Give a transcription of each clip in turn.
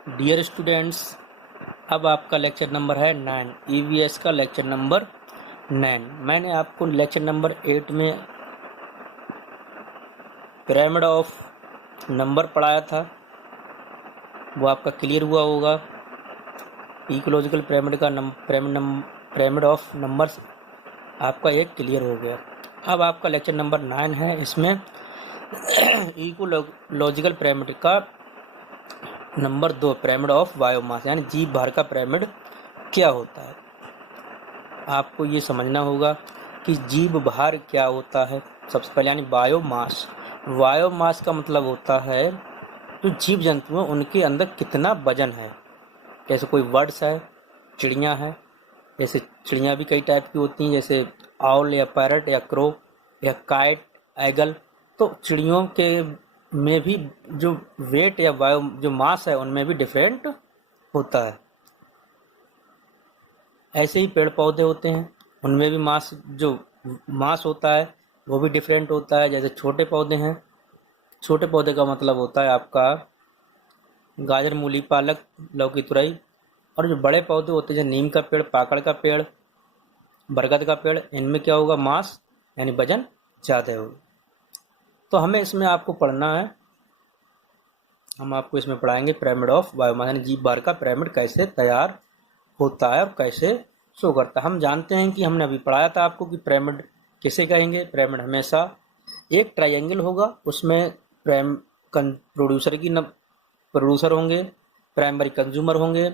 Dear students, अब आपका lecture number है 9, ईवीएस का लेक्चर नंबर 9। मैंने आपको लेक्चर नंबर 8 में पिरामिड ऑफ नंबर पढ़ाया था, वो आपका क्लियर हुआ होगा। इकोलॉजिकल पिरामिड का पिरामिड ऑफ नंबर्स आपका एक क्लियर हो गया। अब आपका लेक्चर नंबर 9 है, इसमें इकोलॉजिकल पिरामिड का नंबर 2 पिरामिड ऑफ बायोमास यानी जीव भार का पिरामिड क्या होता है। आपको ये समझना होगा कि जीव भार क्या होता है। सबसे पहले यानी बायोमास। बायोमास का मतलब होता है जो जीव जंतु हैं उनके अंदर कितना वजन है। जैसे कोई बर्ड्स है, चिड़िया है, जैसे चिड़िया भी कई टाइप की होती हैं, जैसे आउल या पैरट या क्रो या काइट, एगल। तो चिड़ियों के में भी जो वेट या बायो जो मास है उनमें भी डिफरेंट होता है। ऐसे ही पेड़ पौधे होते हैं, उनमें भी मास होता है वो भी डिफरेंट होता है। जैसे छोटे पौधे हैं, छोटे पौधे का मतलब होता है आपका गाजर, मूली, पालक, लौकी, तुरई। और जो बड़े पौधे होते हैं जैसे नीम का पेड़, पाकड़ का पेड़, बरगद का पेड़, इनमें क्या होगा, मास यानी वजन ज़्यादा होगा। तो हमें इसमें आपको पढ़ना है, हम आपको इसमें पढ़ाएंगे पिरामिड ऑफ बायोमास यानी जीव भार का पिरामिड कैसे तैयार होता है और कैसे शो करता है। हम जानते हैं कि हमने अभी पढ़ाया था आपको कि पिरामिड किसे कहेंगे। पिरामिड हमेशा एक ट्रायंगल होगा, उसमें प्रोड्यूसर होंगे, प्राइमरी कंज्यूमर होंगे,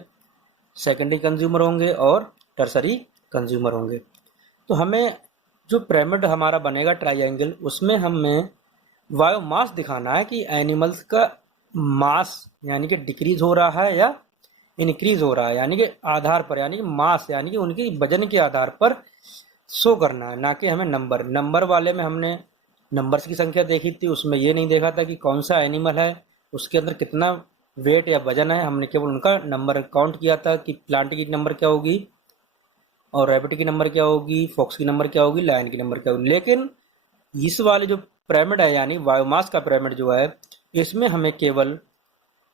सेकेंडरी कंज्यूमर होंगे और टर्सरी कंज्यूमर होंगे। तो हमें जो पिरामिड हमारा बनेगा ट्रायंगल, उसमें हमें बायोमास दिखाना है कि एनिमल्स का मास यानी कि डिक्रीज हो रहा है या इंक्रीज हो रहा है, यानी कि आधार पर, यानी कि मास यानी कि उनके वजन के आधार पर शो करना है, ना कि हमें नंबर वाले में हमने नंबर्स की संख्या देखी थी, उसमें ये नहीं देखा था कि कौन सा एनिमल है, उसके अंदर कितना वेट या वजन है। हमने केवल उनका नंबर काउंट किया था कि प्लांट की नंबर क्या होगी और रैबिट की नंबर क्या होगी, फॉक्स की नंबर क्या होगी, लायन की नंबर क्या होगी। लेकिन इस वाले जो पिरामिड है यानी बायोमास का पिरामिड जो है, इसमें हमें केवल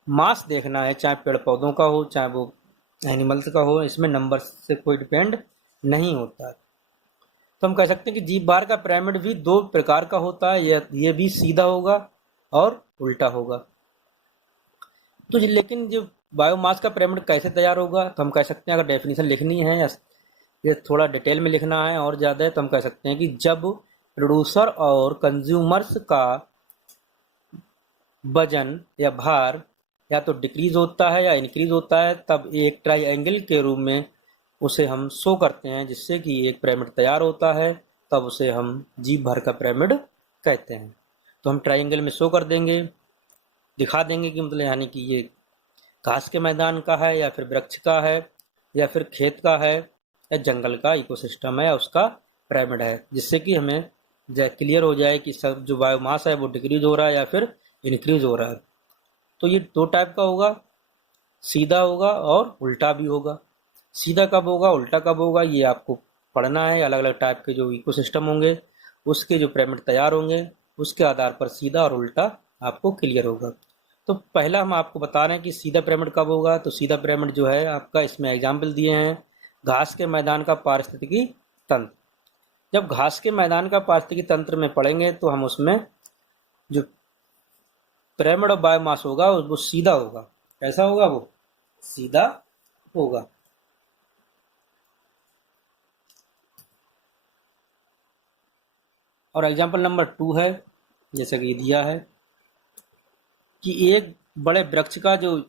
मास देखना है, चाहे पेड़ पौधों का हो चाहे वो एनिमल्स का हो। इसमें नंबर से कोई डिपेंड नहीं होता। तो हम कह सकते हैं कि जीव भार का पिरामिड भी दो प्रकार का होता है, ये भी सीधा होगा और उल्टा होगा। तो लेकिन जो बायोमास का पिरामिड कैसे तैयार होगा, तो हम कह सकते हैं, अगर डेफिनेशन लिखनी है या ये थोड़ा डिटेल में लिखना है और ज़्यादा है, तो हम कह सकते हैं कि जब प्रोड्यूसर और कंज्यूमर्स का वजन या भार या तो डिक्रीज होता है या इंक्रीज होता है, तब एक ट्राइएंगल के रूप में उसे हम शो करते हैं, जिससे कि एक पिरामिड तैयार होता है। तब उसे हम जीव भर का पिरामिड कहते हैं। तो हम ट्राइएंगल में शो कर देंगे, दिखा देंगे कि मतलब यानी कि ये घास के मैदान का है या फिर वृक्ष का है या फिर खेत का है या जंगल का इकोसिस्टम है या उसका पिरामिड है, जिससे कि हमें क्लियर हो जाए कि सब जो बायोमास है वो डिक्रीज हो रहा है या फिर इंक्रीज हो रहा है। तो ये दो टाइप का होगा, सीधा होगा और उल्टा भी होगा। सीधा कब होगा, उल्टा कब होगा, ये आपको पढ़ना है। अलग अलग टाइप के जो इकोसिस्टम होंगे उसके जो पिरामिड तैयार होंगे, उसके आधार पर सीधा और उल्टा आपको क्लियर होगा। तो पहला हम आपको बता रहे हैं कि सीधा पिरामिड कब होगा। तो सीधा पिरामिड जो है आपका, इसमें एग्जाम्पल दिए हैं, घास के मैदान का पारिस्थितिकी तंत्र। जब घास के मैदान का पारिस्थितिकी तंत्र में पढ़ेंगे तो हम उसमें जो पिरामिड ऑफ बायोमास होगा वो सीधा होगा। कैसा होगा, वो सीधा होगा। और एग्जाम्पल नंबर 2 है, जैसे कि दिया है कि एक बड़े वृक्ष का जो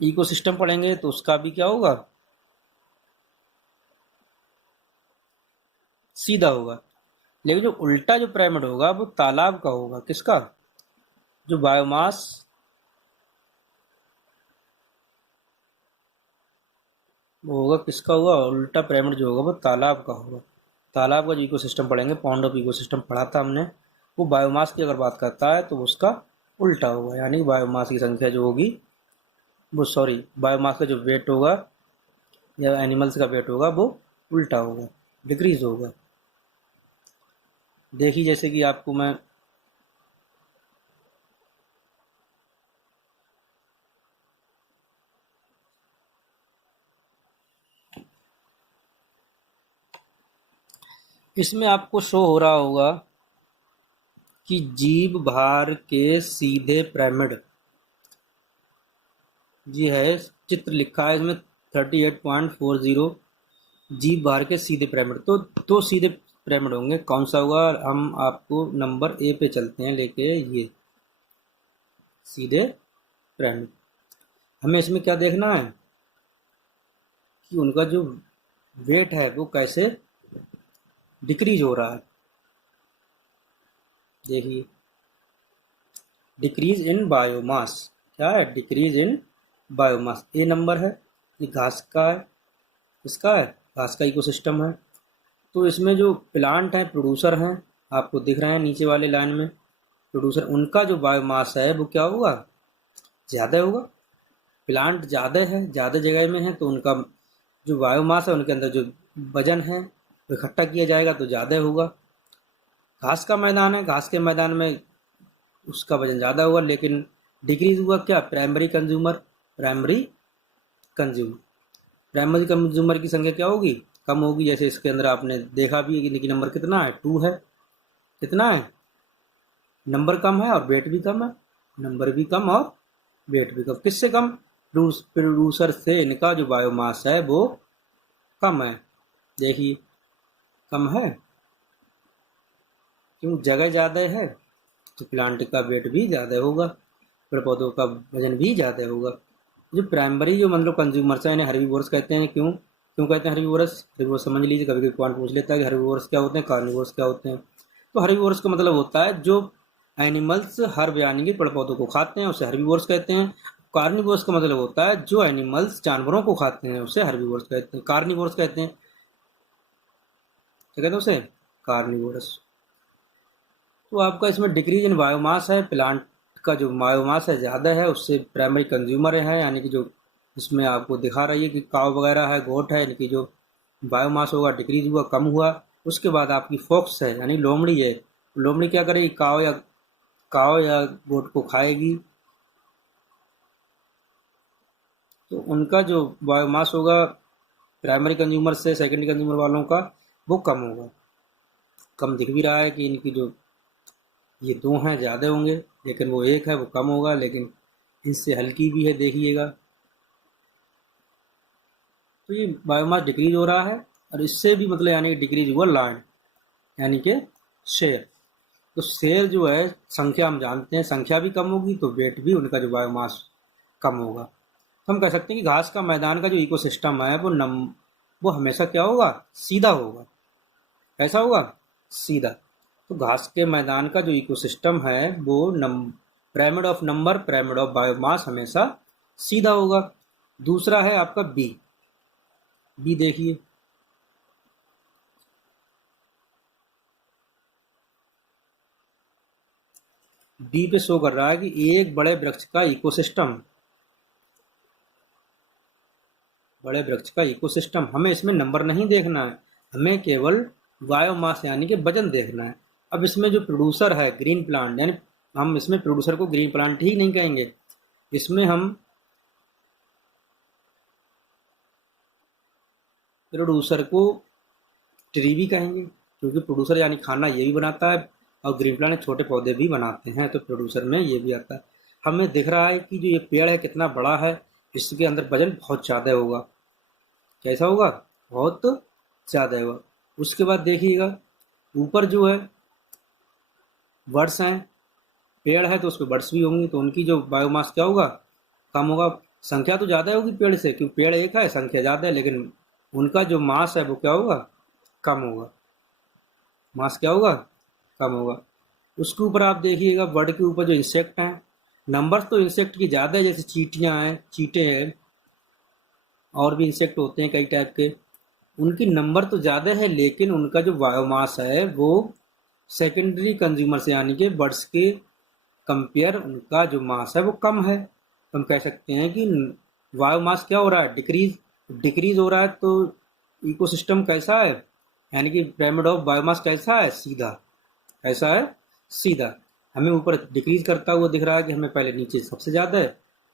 इकोसिस्टम पढ़ेंगे तो उसका भी क्या होगा, सीधा होगा। लेकिन जो उल्टा जो पिरामिड होगा वो तालाब का होगा। किसका, जो बायोमास वो होगा, किसका होगा, उल्टा पिरामिड जो होगा वो तालाब का होगा। तालाब का जो इकोसिस्टम पढ़ेंगे, पॉन्ड ऑफ इकोसिस्टम पढ़ा था हमने, वो बायोमास की अगर बात करता है तो उसका उल्टा होगा। यानी बायोमास की संख्या जो होगी वो, सॉरी, बायोमास का जो वेट होगा या एनिमल्स का वेट होगा वो उल्टा होगा, डिक्रीज होगा। देखिए जैसे कि आपको मैं इसमें आपको शो हो रहा होगा कि जीव भार के सीधे पिरामिड, जी है, चित्र लिखा है इसमें 38.40 जीव भार के सीधे पिरामिड। तो दो सीधे पिरामिड होंगे, कौन सा होगा? हम आपको नंबर ए पे चलते हैं लेके, ये सीधे पिरामिड। हमें इसमें क्या देखना है कि उनका जो वेट है वो कैसे डिक्रीज हो रहा है। देखिए, डिक्रीज इन बायोमास, क्या है? Decrease in biomass. A number है, ये घास का है, इसका है, घास का इकोसिस्टम है। तो इसमें जो प्लांट हैं, प्रोड्यूसर हैं, आपको दिख रहे हैं नीचे वाले लाइन में प्रोड्यूसर, उनका जो बायोमास है वो क्या होगा? ज़्यादा होगा। प्लांट ज़्यादा है, ज़्यादा जगह में है, तो उनका जो बायोमास है, उनके अंदर जो वजन है वो इकट्ठा किया जाएगा तो ज़्यादा होगा। घास का मैदान है, घास के मैदान में उसका वजन ज़्यादा होगा, लेकिन डिक्रीज हुआ क्या? Primary consumer, primary consumer primary consumer की संख्या क्या होगी? कम होगी। जैसे इसके अंदर आपने देखा भी है कि नंबर कितना है? 2 है। कितना है? नंबर कम है और वेट भी कम है। नंबर भी कम और वेट भी कम। किससे कम? प्रोड्यूसर से इनका जो बायोमास है वो कम है। देखिए, कम है, क्यों? जगह ज़्यादा है तो प्लांट का वेट भी ज़्यादा होगा, पेड़ पौधों का वजन भी ज़्यादा होगा। जो प्राइमरी जो मतलब कंज्यूमर्स हैं, इन्हें हर्बीवोरस कहते हैं। क्यों क्यों कहते हैं हर्बीवोरस? हर्बीवोरस समझ लीजिए, कभी कभी पॉइंट पूछ लेता है कि हर्बीवोरस क्या होते हैं, कार्निवोरस क्या होते हैं। तो हर्बीवोरस का मतलब होता है जो एनिमल्स हर्ब यानी कि पेड़ पौधों को खाते हैं, उसे हर्बीवोरस कहते हैं। कार्निवोरस का मतलब होता है जो एनिमल्स जानवरों को खाते हैं, उसे हर्बीवोरस कहते हैं, कार्निवोरस कहते हैं। क्या कहते हैं उसे? कार्निवोरस। तो आपका इसमें डिक्रीज इन बायोमास है, प्लांट का जो बायोमास है ज़्यादा है, उससे प्राइमरी कंज्यूमर है, यानी कि जो इसमें आपको दिखा रही है कि काव वगैरह है, गोट है, यानी कि जो बायोमास होगा डिक्रीज हुआ, कम हुआ। उसके बाद आपकी फॉक्स है यानी लोमड़ी है। लोमड़ी क्या करेगी? काव या गोट को खाएगी, तो उनका जो बायोमास होगा प्राइमरी कंज्यूमर से सेकेंडरी कंज्यूमर वालों का वो कम होगा। कम दिख भी रहा है कि इनकी जो ये दो हैं ज़्यादा होंगे, लेकिन वो एक है वो कम होगा, लेकिन इससे हल्की भी है, देखिएगा। तो ये बायोमास डिक्रीज हो रहा है, और इससे भी मतलब यानी कि डिक्रीज हुआ लैंड, यानी कि शेयर। तो शेयर जो है, संख्या हम जानते हैं, संख्या भी कम होगी तो वेट भी उनका जो बायोमास कम होगा। तो हम कह सकते हैं कि घास का मैदान का जो इकोसिस्टम है वो हमेशा क्या होगा? सीधा होगा। कैसा होगा? सीधा। तो घास के मैदान का जो इकोसिस्टम है वो pyramid of number, pyramid of biomass हमेशा सीधा होगा। दूसरा है आपका बी। बी देखिए, बी पे शो कर रहा है कि एक बड़े वृक्ष का इकोसिस्टम। हमें इसमें नंबर नहीं देखना है, हमें केवल बायोमास यानी कि वजन देखना है। अब इसमें जो प्रोड्यूसर है ग्रीन प्लांट, यानी हम इसमें प्रोड्यूसर को ग्रीन प्लांट ही नहीं कहेंगे, इसमें हम प्रोड्यूसर को ट्री भी कहेंगे, क्योंकि प्रोड्यूसर यानी खाना ये भी बनाता है, और ग्रीन प्लांट छोटे पौधे भी बनाते हैं, तो प्रोड्यूसर में ये भी आता है। हमें दिख रहा है कि जो ये पेड़ है कितना बड़ा है, इसके अंदर वजन बहुत ज़्यादा होगा। कैसा होगा? बहुत ज़्यादा होगा। उसके बाद देखिएगा ऊपर जो है वर्ड्स हैं, पेड़ है तो उस पर बर्ड्स भी होंगी, तो उनकी जो बायोमास क्या होगा? कम होगा। संख्या तो ज़्यादा होगी पेड़ से, क्योंकि पेड़ एक है, संख्या ज़्यादा है, लेकिन उनका जो मास है वो क्या होगा? कम होगा। मास क्या होगा? कम होगा। उसके ऊपर आप देखिएगा बर्ड के ऊपर जो इंसेक्ट हैं, नंबर्स तो इंसेक्ट की ज़्यादा है, जैसे चींटियाँ हैं, चींटे हैं, और भी इंसेक्ट होते हैं कई टाइप के, उनकी नंबर तो ज़्यादा है, लेकिन उनका जो बायोमास है वो सेकेंडरी कंज्यूमर से यानी कि बर्ड्स के कंपेयर उनका जो मास है वो कम है। तो हम कह सकते हैं कि बायोमास क्या हो रहा है? डिक्रीज। डिक्रीज हो रहा है तो इकोसिस्टम कैसा है, यानी कि पिरामिड ऑफ बायोमास कैसा है? सीधा। कैसा है? सीधा। हमें ऊपर डिक्रीज करता हुआ दिख रहा है कि हमें पहले नीचे सबसे ज़्यादा है,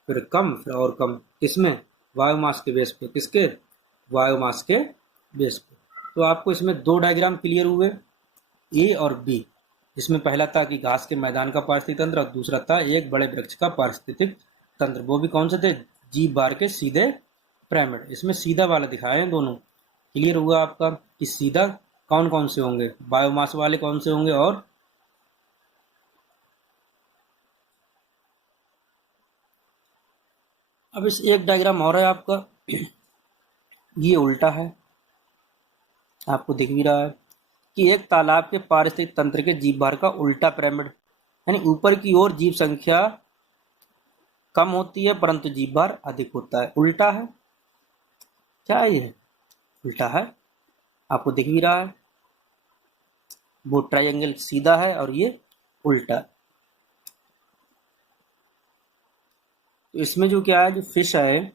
फिर कम, फिर और कम। किसमें? बायोमास के बेस पे। किसके? बायोमास के बेस पे। तो आपको इसमें दो डायग्राम क्लियर हुए, ए और बी। इसमें पहला था कि घास के मैदान का पारिस्थितिक तंत्र और दूसरा था एक बड़े वृक्ष का पारिस्थितिक तंत्र। वो भी कौन से थे? जी बार के सीधे पिरामिड। इसमें सीधा वाला दिखाए हैं दोनों। क्लियर हुआ आपका कि सीधा कौन कौन से होंगे, बायोमास वाले कौन से होंगे। और अब इस एक डायग्राम और है आपका, ये उल्टा है, आपको दिख भी रहा है कि एक तालाब के पारिस्थितिक तंत्र के जीव भार का उल्टा पिरामिड, यानी ऊपर की ओर जीव संख्या कम होती है परंतु जीव भार अधिक होता है। उल्टा है, क्या है ये? उल्टा है, आपको दिख भी रहा है। वो ट्रायंगल सीधा है और ये उल्टा। तो इसमें जो क्या है, जो फिश है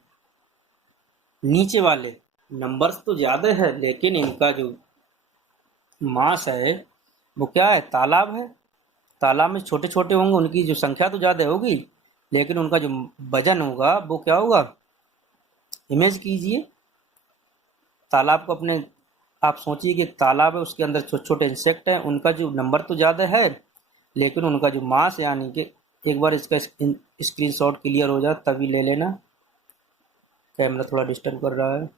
नीचे वाले नंबर्स तो ज्यादा है, लेकिन इनका जो मास है वो क्या है? तालाब है। तालाब में छोटे छोटे होंगे, उनकी जो संख्या तो ज्यादा होगी, लेकिन उनका जो वजन होगा वो क्या होगा? इमेज कीजिए तालाब को अपने, आप सोचिए कि तालाब है, उसके अंदर छोटे छोटे इंसेक्ट हैं, उनका जो नंबर तो ज़्यादा है, लेकिन उनका जो मास, यानी कि एक बार इसका स्क्रीनशॉट क्लियर हो जाए तभी ले लेना, कैमरा थोड़ा डिस्टर्ब कर रहा है।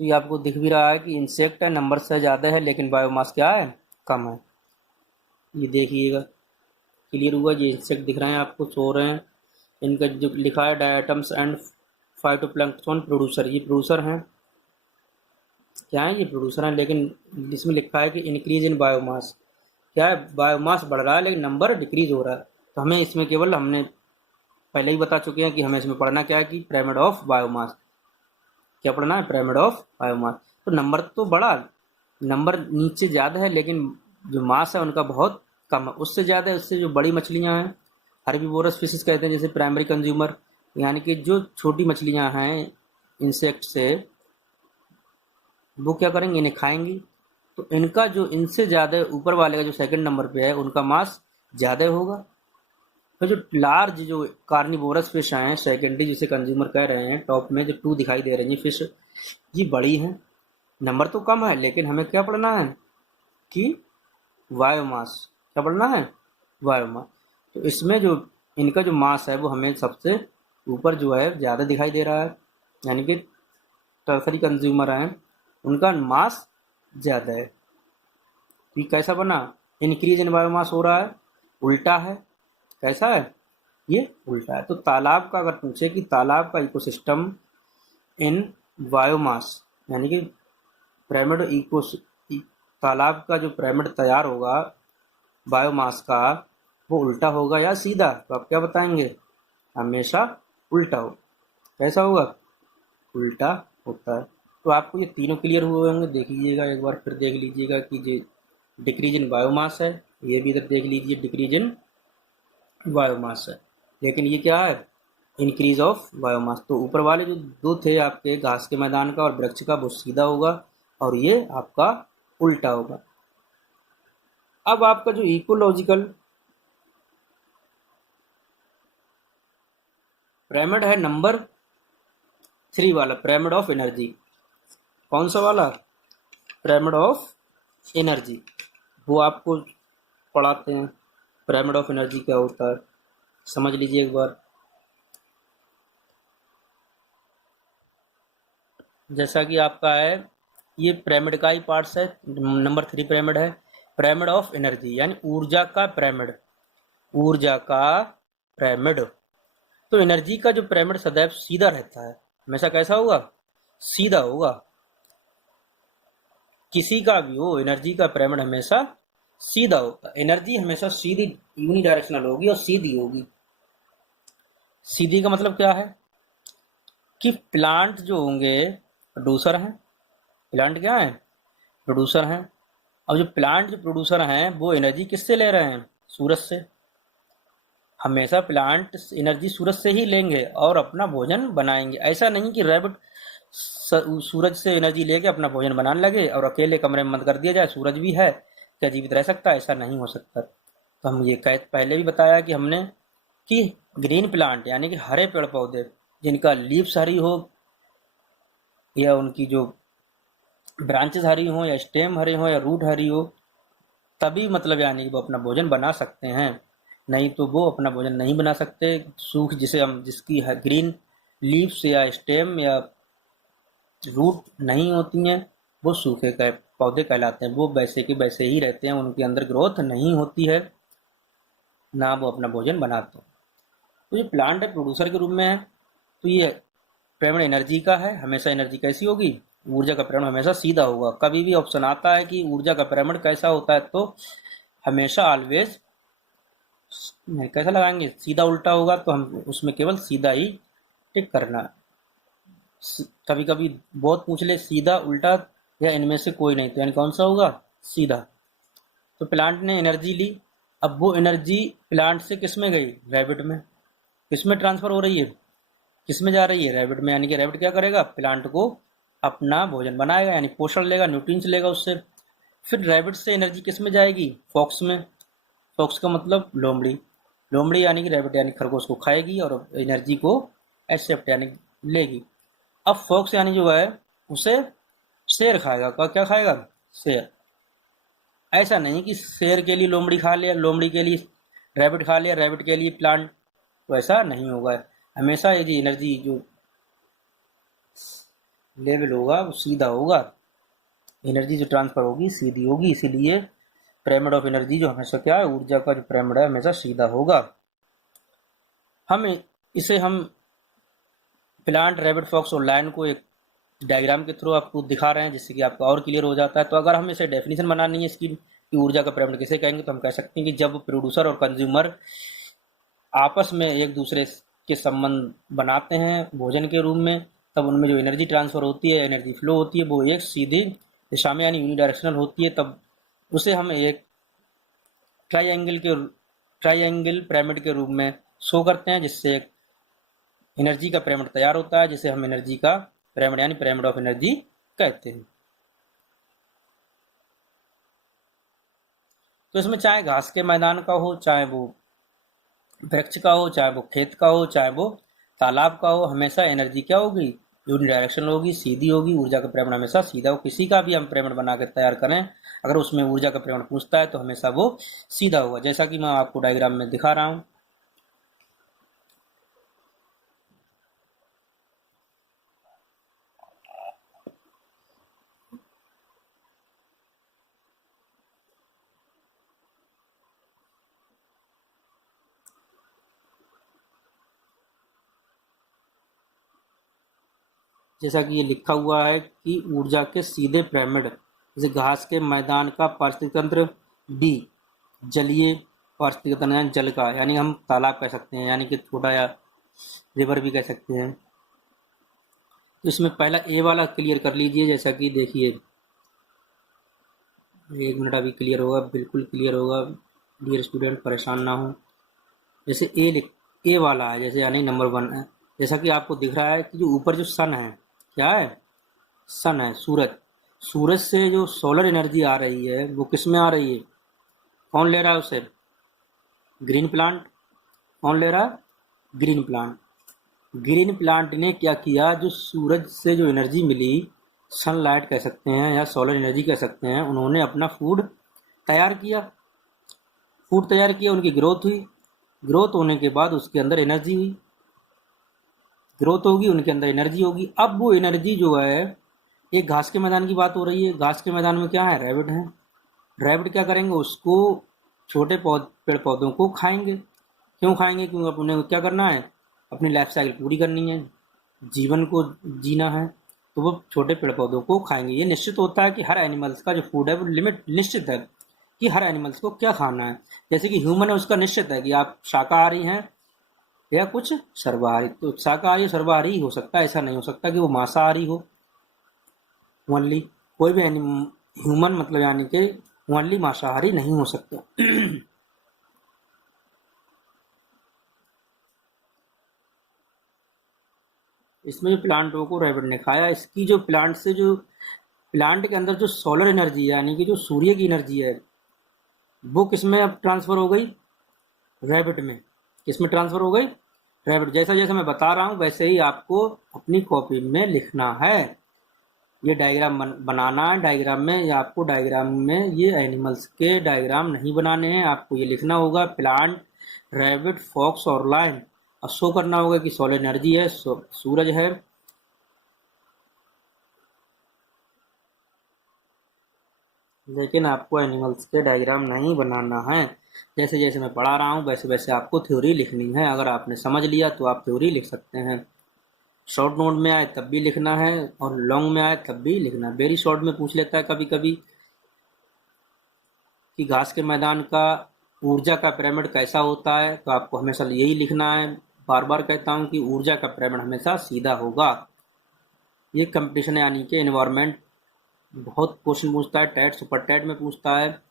तो ये आपको दिख भी रहा है कि इंसेक्ट है, नंबर से ज़्यादा है, लेकिन बायोमास क्या है? कम है। ये देखिएगा क्लियर हुआ, ये इंसेक्ट दिख रहे हैं आपको, सो रहे हैं। इनका जो लिखा है डायटम्स एंड फाइटोप्लैंक्टन प्रोड्यूसर, ये प्रोड्यूसर हैं। क्या है? ये प्रोड्यूसर हैं, लेकिन इसमें लिखा है कि इंक्रीज इन बायोमास। क्या है? बायोमास बढ़ रहा है लेकिन नंबर डिक्रीज हो रहा है। तो हमें इसमें केवल, हमने पहले ही बता चुके हैं कि हमें इसमें पढ़ना क्या है कि पिरामिड ऑफ बायोमास। क्या पढ़ना है? Pyramid of biomass. तो नंबर तो बढ़ा, नंबर नीचे ज़्यादा है, लेकिन जो मास है उनका बहुत कम है। उससे ज़्यादा है, उससे जो बड़ी मछलियाँ हैं, हर्बीवोरस फिशेस कहते हैं, जैसे प्राइमरी कंज्यूमर, यानी कि जो छोटी मछलियाँ हैं इंसेक्ट से, वो क्या करेंगे? इन्हें खाएंगी। तो इनका जो, इनसे ज़्यादा ऊपर वाले का जो सेकंड नंबर पे है, उनका मास ज़्यादा होगा। फिर जो लार्ज जो कार्निवोरस फिश हैं, सेकेंडरी जिसे कंज्यूमर कह रहे हैं, टॉप में जो टू दिखाई दे रही है फिश, ये बड़ी हैं, नंबर तो कम है, लेकिन हमें क्या पढ़ना है कि बायोमास। क्या पढ़ना है? बायोमास। तो इसमें जो इनका जो मास है वो हमें सबसे ऊपर जो है ज़्यादा दिखाई दे रहा है, यानी कि टर्सरी कंज्यूमर हैं, उनका मास ज़्यादा है। तो ये कैसा बना? इंक्रीज इन बायोमास हो रहा है, उल्टा है। कैसा है? ये उल्टा है। तो तालाब का अगर पूछे कि तालाब का इकोसिस्टम इन बायोमास, यानी कि पिरामिड इको, तालाब का जो पिरामिड तैयार होगा बायोमास का, वो उल्टा होगा या सीधा? तो आप क्या बताएंगे? हमेशा उल्टा हो। कैसा होगा? उल्टा होता है। तो आपको ये तीनों क्लियर हुए होंगे। देख लीजिएगा एक बार, फिर देख लीजिएगा कि जो डिक्रीज इन बायोमास है, ये भी इधर देख लीजिए, डिक्रीज इन बायोमास है, लेकिन ये क्या है? Increase of biomass. तो ऊपर वाले जो दो थे आपके, घास के मैदान का और वृक्ष का, वो सीधा होगा और ये आपका उल्टा होगा। अब आपका जो इकोलॉजिकल पिरामिड है नंबर 3 वाला, पिरामिड ऑफ एनर्जी। कौन सा वाला? Pyramid of energy. वो आपको पढ़ाते हैं पिरामिड ऑफ एनर्जी क्या होता है, समझ लीजिए एक बार। जैसा कि आपका है, ये पिरामिड का ही पार्ट्स है, नंबर 3 पिरामिड है, पिरामिड ऑफ एनर्जी, यानी ऊर्जा का पिरामिड। ऊर्जा का पिरामिड। तो एनर्जी का जो पिरामिड सदैव सीधा रहता है, हमेशा कैसा होगा? सीधा होगा। किसी का भी हो, एनर्जी का पिरामिड हमेशा सीधा होगा। एनर्जी हमेशा सीधी यूनिडायरेक्शनल होगी और सीधी होगी। सीधी का मतलब क्या है कि प्लांट जो होंगे प्रोड्यूसर हैं। प्लांट क्या है? प्रोड्यूसर हैं। अब जो प्लांट जो प्रोड्यूसर हैं वो एनर्जी किससे ले रहे हैं? सूरज से। हमेशा प्लांट एनर्जी सूरज से ही लेंगे और अपना भोजन बनाएंगे। ऐसा नहीं कि रैबिट सूरज से एनर्जी लेके अपना भोजन बनाने लगे और अकेले कमरे में बंद कर दिया जाए, सूरज भी है क्या जीवित रह सकता है? ऐसा नहीं हो सकता। तो हम ये पहले भी बताया कि हमने कि ग्रीन प्लांट यानी कि हरे पेड़ पौधे जिनका लीव्स हरी हो या उनकी जो ब्रांचेस हरी हो या स्टेम हरे हो या रूट हरी हो, तभी मतलब यानी कि वो अपना भोजन बना सकते हैं, नहीं तो वो अपना भोजन नहीं बना सकते। सूख जिसे हम जिसकी ग्रीन लीव्स या स्टेम या रूट नहीं होती हैं, वो सूखे पौधे कहलाते हैं। वो वैसे के वैसे ही रहते हैं, उनके अंदर ग्रोथ नहीं होती है, ना वो अपना भोजन बनाते हैं। तो ये प्लांट है प्रोड्यूसर के रूप में है। तो ये पिरामिड एनर्जी का है। हमेशा एनर्जी कैसी होगी? ऊर्जा का पिरामिड हमेशा सीधा होगा। कभी भी ऑप्शन आता है कि ऊर्जा का पिरामिड कैसा होता है, तो हमेशा ऑलवेज कैसा लगाएंगे? सीधा उल्टा होगा, तो हम उसमें केवल सीधा ही टिक करना है। कभी कभी बहुत पूछ ले सीधा उल्टा या इनमें से कोई नहीं, तो यानी कौन सा होगा? सीधा। तो प्लांट ने एनर्जी ली, अब वो एनर्जी प्लांट से किस में गई? रैबिट में। किस में ट्रांसफर हो रही है? किस में जा रही है? रैबिट में। यानी कि रैबिट क्या करेगा? प्लांट को अपना भोजन बनाएगा, यानी पोषण लेगा, न्यूट्रिएंट्स लेगा उससे। फिर रैबिट से एनर्जी किस में जाएगी? फॉक्स में। फॉक्स का मतलब लोमड़ी। लोमड़ी यानी कि रैबिट यानी खरगोश को खाएगी और एनर्जी को एक्सेप्ट यानी लेगी। अब फॉक्स यानी जो है उसे शेर खाएगा। क्या खाएगा? शेर। ऐसा नहीं कि शेर के लिए लोमड़ी खा लिया, लोमड़ी के लिए रैबिट खा लिया, रैबिट के लिए प्लांट, तो ऐसा नहीं होगा। हमेशा ये जो एनर्जी जो लेवल होगा वो सीधा होगा, एनर्जी जो ट्रांसफर होगी सीधी होगी। इसीलिए पिरामिड ऑफ एनर्जी जो हमेशा क्या है, ऊर्जा का जो पिरामिड है हमेशा सीधा होगा। हम इसे हम प्लांट, रैबिट, फॉक्स और लायन को एक डायग्राम के थ्रू आपको दिखा रहे हैं, जिससे कि आपको और क्लियर हो जाता है। तो अगर हम इसे डेफिनेशन बनानी है इसकी कि ऊर्जा का पिरामिड किसे कहेंगे, तो हम कह सकते हैं कि जब प्रोड्यूसर और कंज्यूमर आपस में एक दूसरे के संबंध बनाते हैं भोजन के रूप में, तब उनमें जो एनर्जी ट्रांसफर होती है, एनर्जी फ्लो होती है, वो एक सीधी दिशा में यानी यूनिडायरेक्शनल होती है। तब उसे हम एक ट्राइएंगल पिरामिड के रूप में शो करते हैं, जिससे एक एनर्जी का पिरामिड तैयार होता है, जिसे हम एनर्जी का पिरामिड यानी पिरामिड ऑफ एनर्जी कहते हैं। तो इसमें चाहे घास के मैदान का हो, चाहे वो वृक्ष का हो, चाहे वो खेत का हो, चाहे वो तालाब का हो, हमेशा एनर्जी क्या होगी? यूनिडायरेक्शनल होगी, सीधी होगी। ऊर्जा का पिरामिड हमेशा सीधा हो। किसी का भी हम पिरामिड बना के तैयार करें, अगर उसमें ऊर्जा का पिरामिड पूछता है तो हमेशा वो सीधा होगा, जैसा कि मैं आपको डायग्राम में दिखा रहा हूँ। जैसा कि ये लिखा हुआ है कि ऊर्जा के सीधे पिरामिड, जैसे घास के मैदान का पारिस्थितिक तंत्र, बी जलीय पारिस्थितिक तंत्र यानी जल का, यानी हम तालाब कह सकते हैं, यानी कि छोटा या रिवर भी कह सकते हैं। तो इसमें पहला ए वाला क्लियर कर लीजिए। जैसा कि देखिए, 1 मिनट अभी क्लियर होगा, बिल्कुल क्लियर होगा डियर स्टूडेंट, परेशान ना हो। जैसे ए वाला है, जैसे यानी नंबर 1 है। जैसा कि आपको दिख रहा है कि जो ऊपर जो सन है, क्या है? सन है, सूरज। सूरज से जो सोलर एनर्जी आ रही है वो किस में आ रही है? कौन ले रहा है उसे? Green plant. कौन ले रहा है? Green plant. ग्रीन प्लांट ने क्या किया? जो सूरज से जो एनर्जी मिली, सनलाइट कह सकते हैं या सोलर एनर्जी कह सकते हैं, उन्होंने अपना फूड तैयार किया। फूड तैयार किया, उनकी ग्रोथ हुई। ग्रोथ होने के बाद उसके अंदर एनर्जी हुई। ग्रोथ होगी, उनके अंदर एनर्जी होगी। अब वो एनर्जी जो है, एक घास के मैदान की बात हो रही है। घास के मैदान में क्या है? रैबिट है। रैबिट क्या करेंगे? उसको छोटे पेड़ पौधों को खाएंगे। क्यों खाएंगे? क्योंकि उन्हें क्या करना है? अपनी लाइफ साइकिल पूरी करनी है, जीवन को जीना है, तो वो छोटे पेड़ पौधों को खाएंगे। ये निश्चित होता है कि हर एनिमल्स का जो फूड है वो लिमिट निश्चित है कि हर एनिमल्स को क्या खाना है। जैसे कि ह्यूमन है, उसका निश्चित है कि आप शाकाहारी हैं या कुछ सर्वाहारी। तो शाकाहारी सर्वाहारी ही हो सकता है, ऐसा नहीं हो सकता कि वो मांसाहारी हो ओनली। कोई भी ह्यूमन मतलब यानी कि ओनली मांसाहारी नहीं हो सकता। इसमें जो प्लांटों को रैबिट ने खाया, इसकी जो प्लांट के अंदर जो सोलर एनर्जी है यानी कि जो सूर्य की एनर्जी है वो किस में अब ट्रांसफ़र हो गई, रैबिट में। किस में ट्रांसफ़र हो गई, रैबिट। जैसा जैसा मैं बता रहा हूँ वैसे ही आपको अपनी कॉपी में लिखना है। ये डायग्राम बनाना है। डायग्राम में या आपको डायग्राम में ये एनिमल्स के डायग्राम नहीं बनाने हैं, आपको ये लिखना होगा प्लांट, रैबिट, फॉक्स और लायन, और शो करना होगा कि सोलर एनर्जी है, सूरज है। लेकिन आपको एनिमल्स के डायग्राम नहीं बनाना है। जैसे जैसे मैं पढ़ा रहा हूँ वैसे वैसे आपको थ्योरी लिखनी है। अगर आपने समझ लिया तो आप थ्योरी लिख सकते हैं। शॉर्ट नोट में आए तब भी लिखना है और लॉन्ग में आए तब भी लिखना है। वेरी शॉर्ट में पूछ लेता है कभी कभी कि घास के मैदान का ऊर्जा का पिरामिड कैसा होता है, तो आपको हमेशा यही लिखना है। बार बार कहता हूँ कि ऊर्जा का पिरामिड हमेशा सीधा होगा। ये कंपटीशन है यानी कि एनवायरनमेंट बहुत क्वेश्चन पूछता है, टेट सुपर टेट में पूछता है।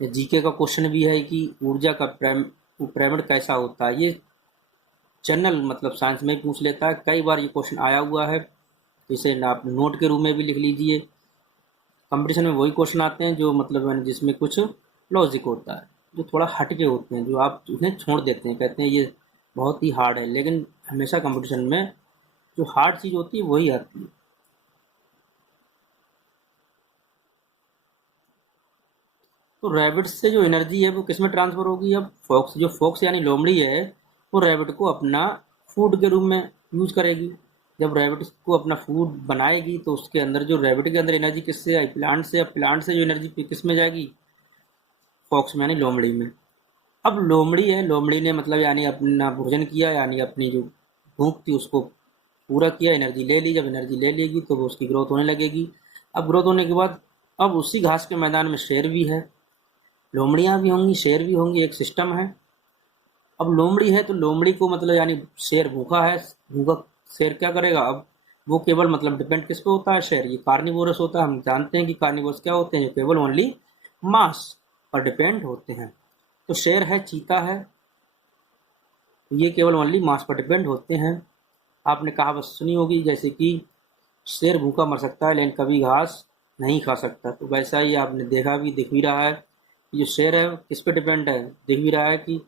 जीके का क्वेश्चन भी है कि ऊर्जा का पिरामिड कैसा होता है। ये जनरल मतलब साइंस में पूछ लेता है, कई बार ये क्वेश्चन आया हुआ है, तो इसे आप नोट के रूप में भी लिख लीजिए। कंपटीशन में वही क्वेश्चन आते हैं जो मतलब जिसमें कुछ लॉजिक होता है, जो थोड़ा हटके होते हैं, जो आप उन्हें छोड़ देते हैं, कहते हैं ये बहुत ही हार्ड है। लेकिन हमेशा कंपटीशन में जो हार्ड चीज़ होती है वही आती है। तो रैबिट से जो एनर्जी है वो किस में ट्रांसफ़र होगी, अब फोक्स यानी लोमड़ी है वो रैबिट को अपना फूड के रूप में यूज करेगी। जब रैबिट को अपना फूड बनाएगी तो उसके अंदर जो रैबिट के अंदर एनर्जी किससे आई, प्लांट से। अब प्लांट से जो एनर्जी किस में जाएगी, फॉक्स में यानी लोमड़ी में। अब लोमड़ी है, लोमड़ी ने मतलब यानी अपना भोजन किया, यानी अपनी जो भूख थी उसको पूरा किया, एनर्जी ले ली। जब एनर्जी ले लेगी तो वो उसकी ग्रोथ होने लगेगी। अब ग्रोथ होने के बाद अब उसी घास के मैदान में शेर भी है, लोमड़ियाँ भी होंगी, शेर भी होंगी, एक सिस्टम है। अब लोमड़ी है तो लोमड़ी को मतलब यानी शेर भूखा है, भूखा शेर क्या करेगा, अब वो केवल मतलब डिपेंड किस पे होता है, शेर ये कार्निवोरस होता है। हम जानते हैं कि कार्निवोरस क्या होते हैं, जो केवल ओनली मांस पर डिपेंड होते हैं। तो शेर है, चीता है, ये केवल ओनली मांस पर डिपेंड होते हैं। आपने कहावत सुनी होगी जैसे कि शेर भूखा मर सकता है लेकिन कभी घास नहीं खा सकता। तो वैसा ही आपने देखा भी, दिख भी रहा है कि जो शेर है किस पे डिपेंड है, दिख भी रहा है कि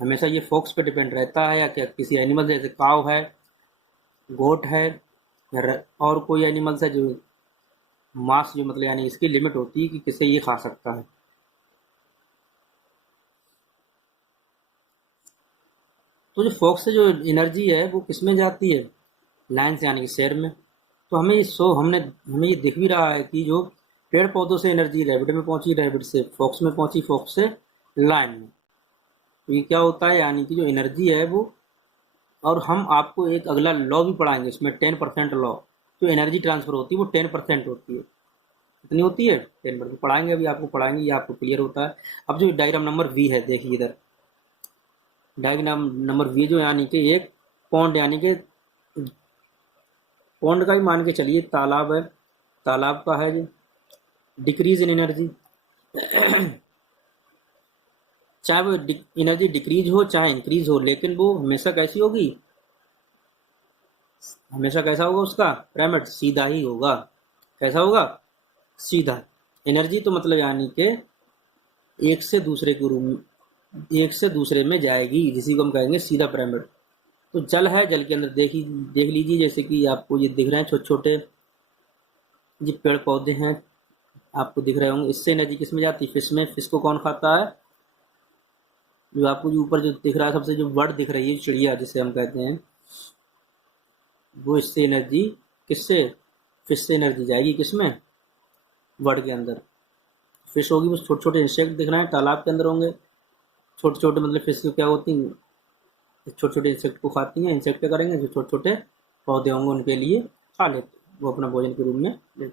हमेशा ये फोक्स पे डिपेंड रहता है, या क्या किसी एनिमल जैसे काव है, गोट है, या और कोई एनिमल्स है जो मांस जो मतलब यानी इसकी लिमिट होती है कि किसे ये खा सकता है। तो जो फोक्स से जो एनर्जी है वो किस में जाती है, लाइन से यानी कि शेर में। तो हमें ये दिख भी रहा है कि जो पेड़ पौधों से एनर्जी रैबिट में पहुंची, रैबिट से फोक्स में पहुंची, फोक्स से लाइन में। तो ये क्या होता है, यानी कि जो एनर्जी है वो, और हम आपको एक अगला लॉ भी पढ़ाएंगे इसमें, 10% लॉ। जो एनर्जी ट्रांसफर होती है वो 10% होती है। कितनी होती है, 10% पढ़ाएंगे, अभी आपको पढ़ाएंगे, ये आपको क्लियर होता है। अब जो डायग्राम नंबर वी है, देखिए इधर डायग्राम नंबर वी जो यानी कि एक पॉन्ड, यानी कि पॉन्ड का ही मान के चलिए, तालाब है, तालाब का है जो डिक्रीज इन एनर्जी। चाहे वो एनर्जी डिक्रीज हो चाहे इंक्रीज हो, लेकिन वो हमेशा कैसी होगी, हमेशा कैसा होगा उसका पिरामिड, सीधा ही होगा। कैसा होगा, सीधा। एनर्जी तो मतलब यानी कि एक से दूसरे के रूम, एक से दूसरे में जाएगी, जिसी को हम कहेंगे सीधा पिरामिड। तो जल है, जल के अंदर देख लीजिए, जैसे कि आपको ये दिख रहे हैं छोटे छोटे ये पेड़ पौधे हैं, आपको दिख रहे होंगे। इससे एनर्जी किस में जाती है, फिश में। फिश को कौन खाता है, जो आपको जो ऊपर जो दिख रहा है सबसे जो बर्ड दिख रही है, चिड़िया जिसे हम कहते हैं, वो इससे एनर्जी किससे, फिश से एनर्जी जाएगी किसमें, बर्ड के अंदर। फिश होगी, वो छोटे छोटे इंसेक्ट दिख रहे हैं तालाब के अंदर होंगे, छोटे छोटे मतलब फिश क्या होती हैं, छोटे छोटे इंसेक्ट को खाती हैं। इंसेक्ट क्या करेंगे, जो छोटे छोटे पौधे होंगे उनके लिए खा लेते, वो अपना भोजन के रूप में लेते।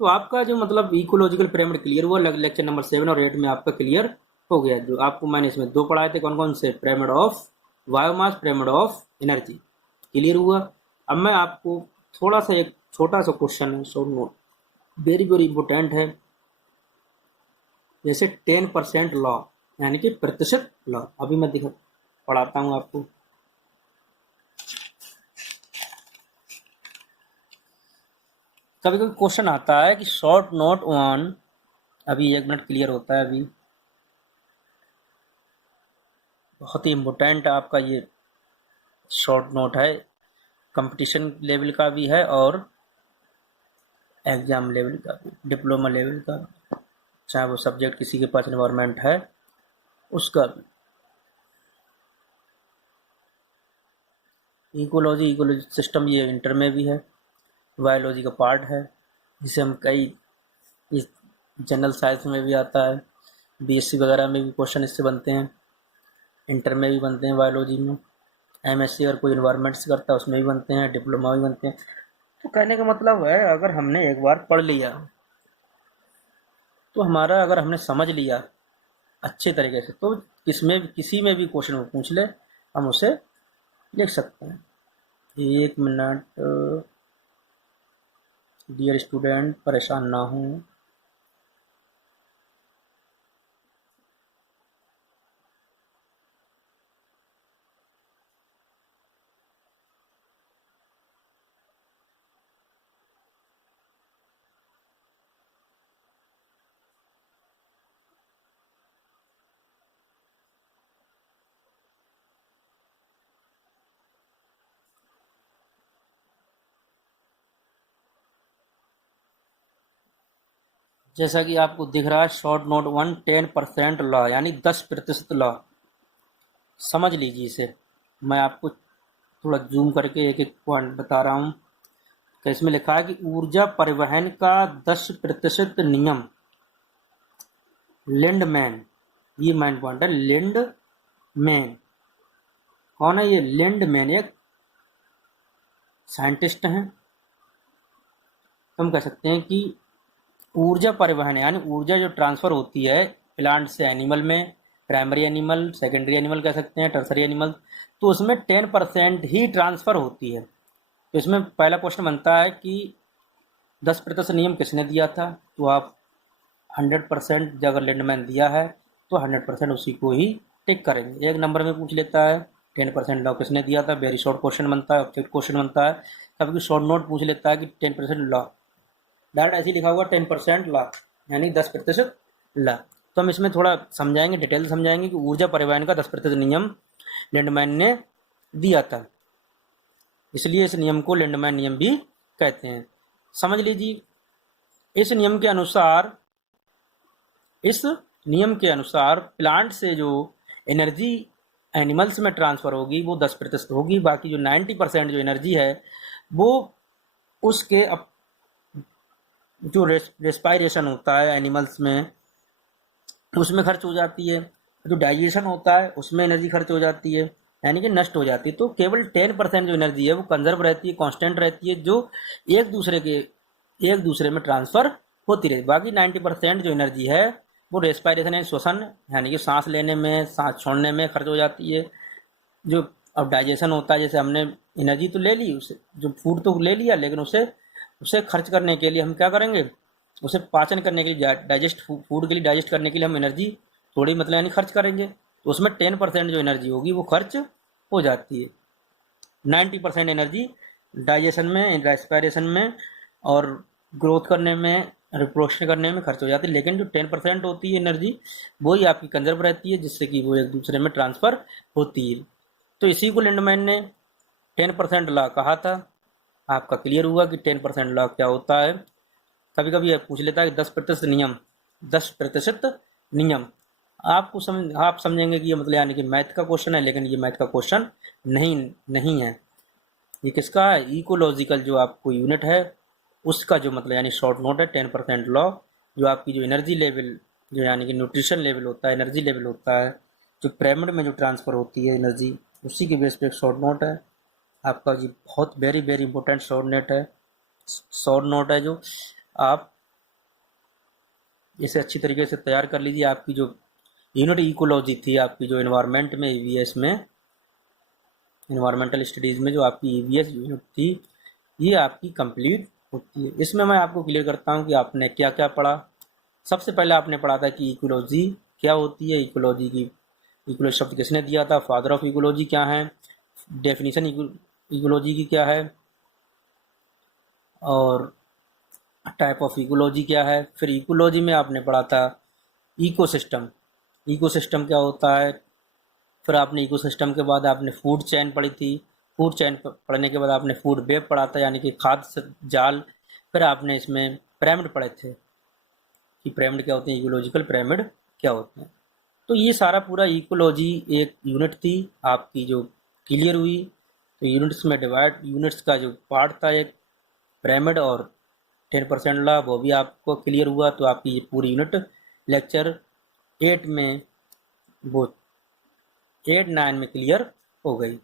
तो आपका जो मतलब इकोलॉजिकल पिरामिड क्लियर हुआ, लेक्चर नंबर 7 और 8 में आपका क्लियर हो गया। जो आपको मैंने इसमें 2 पढ़ाए थे, कौन कौन से, pyramid of biomass, pyramid of energy, clear हुआ। अब मैं आपको थोड़ा सा एक छोटा सा क्वेश्चन है, short note, very very important है, जैसे 10% लॉ यानी कि प्रतिशत लॉ। अभी मैं दिखा पढ़ाता हूँ आपको। कभी कभी क्वेश्चन आता है कि शॉर्ट नोट वन, अभी 1 मिनट क्लियर होता है, अभी बहुत ही इम्पोर्टेंट आपका ये शॉर्ट नोट है, कंपटीशन लेवल का भी है और एग्ज़ाम लेवल का भी, डिप्लोमा लेवल का भी, चाहे वो सब्जेक्ट किसी के पास इन्वायरमेंट है उसका भी। इकोलॉजी सिस्टम ये इंटर में भी है, बायोलॉजी का पार्ट है, जिसे हम कई इस जनरल साइंस में भी आता है, बीएससी वगैरह में भी क्वेश्चन इससे बनते हैं, इंटर में भी बनते हैं बायोलॉजी में, एमएससी अगर कोई इन्वायरमेंट से करता है उसमें भी बनते हैं, डिप्लोमा भी बनते हैं। तो कहने का मतलब है अगर हमने एक बार पढ़ लिया तो हमारा, अगर हमने समझ लिया अच्छे तरीके से, तो किसी में भी क्वेश्चन वो पूछ ले हम उसे लिख सकते हैं। 1 मिनट, डियर स्टूडेंट परेशान ना हो। जैसा कि आपको दिख रहा है शॉर्ट नोट वन 10% लॉ, यानी 10% लॉ। समझ लीजिए इसे, मैं आपको थोड़ा जूम करके एक एक पॉइंट बता रहा हूँ। तो इसमें लिखा है कि ऊर्जा परिवहन का 10% नियम, लिंडमैन, ये मेन पॉइंट है, लिंडमैन। कौन है ये? लिंडमैन एक साइंटिस्ट हैं। हम कह सकते हैं कि ऊर्जा परिवहन यानी ऊर्जा जो ट्रांसफ़र होती है प्लांट से एनिमल में, प्राइमरी एनिमल, सेकेंडरी एनिमल कह सकते हैं, टर्सरी एनिमल, तो उसमें 10% ही ट्रांसफ़र होती है। तो इसमें पहला क्वेश्चन बनता है कि 10% नियम किसने दिया था? तो आप 100% अगर लिंडमैन दिया है तो 100% उसी को ही टिक करेंगे। 1 नंबर में पूछ लेता है 10% लॉ किसने दिया था, वेरी शॉर्ट क्वेश्चन बनता है, ऑब्जेक्ट क्वेश्चन बनता है। कभी शॉर्ट नोट पूछ लेता है कि 10% लॉ, डायरेक्ट ऐसे ही लिखा हुआ 10% लॉ, यानी 10% लॉ। तो हम इसमें थोड़ा समझाएंगे, डिटेल समझाएंगे कि ऊर्जा परिवहन का 10% नियम लिंडमैन ने दिया था, इसलिए इस नियम को लिंडमैन नियम भी कहते हैं। समझ लीजिए, इस नियम के अनुसार, इस नियम के अनुसार प्लांट से जो एनर्जी एनिमल्स में ट्रांसफ़र होगी वो 10% होगी, बाकी जो 90% जो एनर्जी है वो उसके जो रेस्पायरेशन होता है एनिमल्स में उसमें खर्च हो जाती है, जो डाइजेशन होता है उसमें एनर्जी खर्च हो जाती है, यानी कि नष्ट हो जाती है। तो केवल 10% जो एनर्जी है वो कंजर्व रहती है, कांस्टेंट रहती है, जो एक दूसरे में ट्रांसफ़र होती रहती है। बाकी 90% जो एनर्जी है वो रेस्पायरेशन यानी श्वसन, यानी कि सांस लेने में, सांस छोड़ने में खर्च हो जाती है। जो अब डाइजेशन होता है, जैसे हमने एनर्जी तो ले ली, उसे जो फूड तो ले लिया, लेकिन उसे उसे खर्च करने के लिए हम क्या करेंगे, उसे पाचन करने के लिए, डाइजेस्ट फूड के लिए डाइजेस्ट करने के लिए हम एनर्जी थोड़ी मतलब यानी खर्च करेंगे, तो उसमें 10% जो एनर्जी होगी वो खर्च हो जाती है। 90% एनर्जी डाइजेशन में, रेस्पिरेशन में और ग्रोथ करने में, रिप्रोडक्शन करने में खर्च हो जाती है, लेकिन जो 10% होती है एनर्जी वही आपकी कंजर्व रहती है, जिससे कि वो एक दूसरे में ट्रांसफ़र होती है। तो इसी को लिंडमैन ने 10% लॉ कहा था। आपका क्लियर हुआ कि 10% लॉ क्या होता है। कभी कभी यह पूछ लेता है कि 10% नियम, 10% नियम, आप समझेंगे कि ये मतलब यानी कि मैथ का क्वेश्चन है, लेकिन ये मैथ का क्वेश्चन नहीं नहीं है। ये किसका है? इकोलॉजिकल जो आपको यूनिट है उसका जो मतलब यानी शॉर्ट नोट है 10% लॉ, जो आपकी जो एनर्जी लेवल, जो यानी कि न्यूट्रिशन लेवल होता है, एनर्जी लेवल होता है, जो पिरामिड में जो ट्रांसफ़र होती है एनर्जी, उसी के बेस पे एक शॉर्ट नोट है आपका। जी बहुत very very important short note है, शॉर्ट नोट है, जो आप इसे अच्छी तरीके से तैयार कर लीजिए। आपकी जो यूनिट इकोलॉजी थी, आपकी जो इन्वायरमेंट में ईवीएस में, इन्वायरमेंटल स्टडीज़ में जो आपकी ईवीएस यूनिट थी, ये आपकी कंप्लीट होती है। इसमें मैं आपको क्लियर करता हूँ कि आपने क्या क्या पढ़ा। सबसे पहले आपने पढ़ा था कि इकोलॉजी क्या होती है, इकोलॉजी शब्द किसने दिया था, फादर ऑफ इकोलॉजी क्या है, डेफिनेशन इकोलॉजी की क्या है, और टाइप ऑफ इकोलॉजी क्या है। फिर इकोलॉजी में आपने पढ़ा था इकोसिस्टम। इकोसिस्टम क्या होता है। फिर आपने इकोसिस्टम के बाद आपने फूड चेन पढ़ी थी। फूड चेन पढ़ने के बाद आपने फूड वेब पढ़ा था, यानी कि खाद्य जाल। फिर आपने इसमें पिरामिड पढ़े थे कि पिरामिड क्या होते हैं, इकोलॉजिकल पिरामिड क्या होते हैं। तो ये सारा पूरा इकोलॉजी एक यूनिट थी आपकी जो क्लियर हुई। तो यूनिट्स में डिवाइड, यूनिट्स का जो पार्ट था एक पिरामिड और 10% ला, वो भी आपको क्लियर हुआ। तो आपकी ये पूरी यूनिट लेक्चर 8 में वो 8-9 में क्लियर हो गई।